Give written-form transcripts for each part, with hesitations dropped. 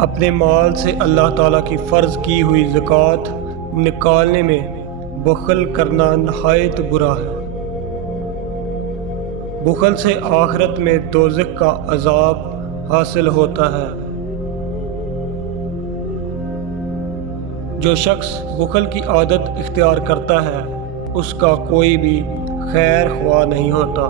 अपने माल से अल्लाह ताला की फ़र्ज़ की हुई ज़कात निकालने में बुख़ल करना नहायत बुरा है। बुख़ल से आखिरत में दोज़ख का अज़ाब हासिल होता है। जो शख्स बुख़ल की आदत इख्तियार करता है उसका कोई भी खैर ख्वाह नहीं होता।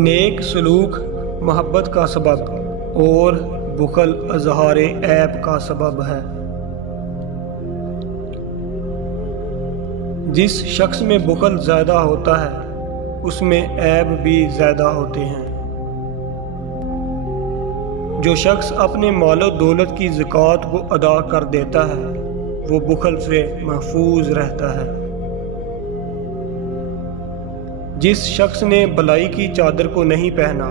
नेक सलूक मोहब्बत का सबब और बुख़ल अज़हारे ऐब का सबब है। जिस शख्स में बुख़ल ज़्यादा होता है उसमें ऐब भी ज़्यादा होते हैं। जो शख्स अपने मालो दौलत की ज़कात को अदा कर देता है वो बुख़ल से महफूज रहता है। जिस शख्स ने भलाई की चादर को नहीं पहना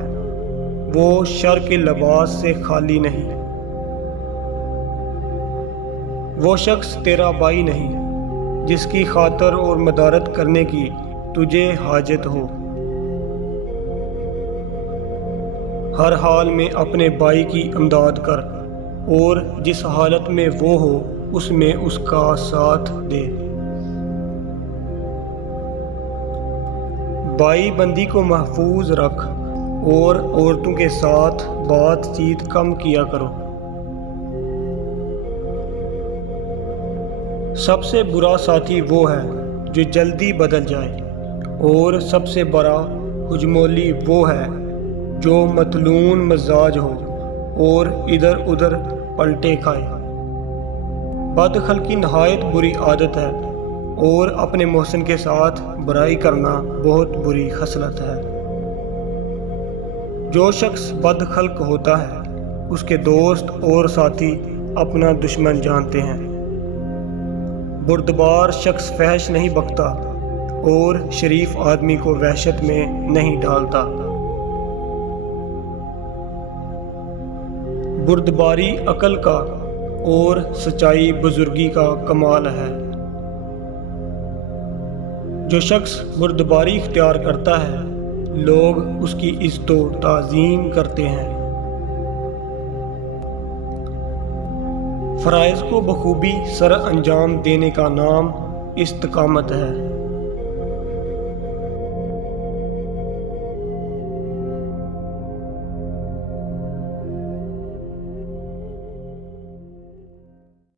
वो शर के लिबास से खाली नहीं। वो शख्स तेरा भाई नहीं जिसकी खातर और मदारत करने की तुझे हाजत हो। हर हाल में अपने भाई की इमदाद कर और जिस हालत में वो हो उसमें उसका साथ दे। भाई बंदी को महफूज रख और औरतों के साथ बातचीत कम किया करो। सबसे बुरा साथी वो है जो जल्दी बदल जाए और सबसे बड़ा हुजमोली वो है जो मतलून मजाज हो और इधर उधर पलटे खाए। बदखल की नहायत बुरी आदत है और अपने मोहसिन के साथ बुराई करना बहुत बुरी खसलत है। जो शख्स बदखल्क होता है उसके दोस्त और साथी अपना दुश्मन जानते हैं। बुर्दबार शख्स फहश नहीं बकता और शरीफ आदमी को वहशत में नहीं डालता। बुर्दबारी अकल का और सच्चाई बुजुर्गी का कमाल है। जो शख्स बुर्दबारी इख्तियार करता है लोग उसकी इज़्ज़त व ताज़ीम करते हैं। फ़राइज़ को बखूबी सर अंजाम देने का नाम इस्तिकामत है।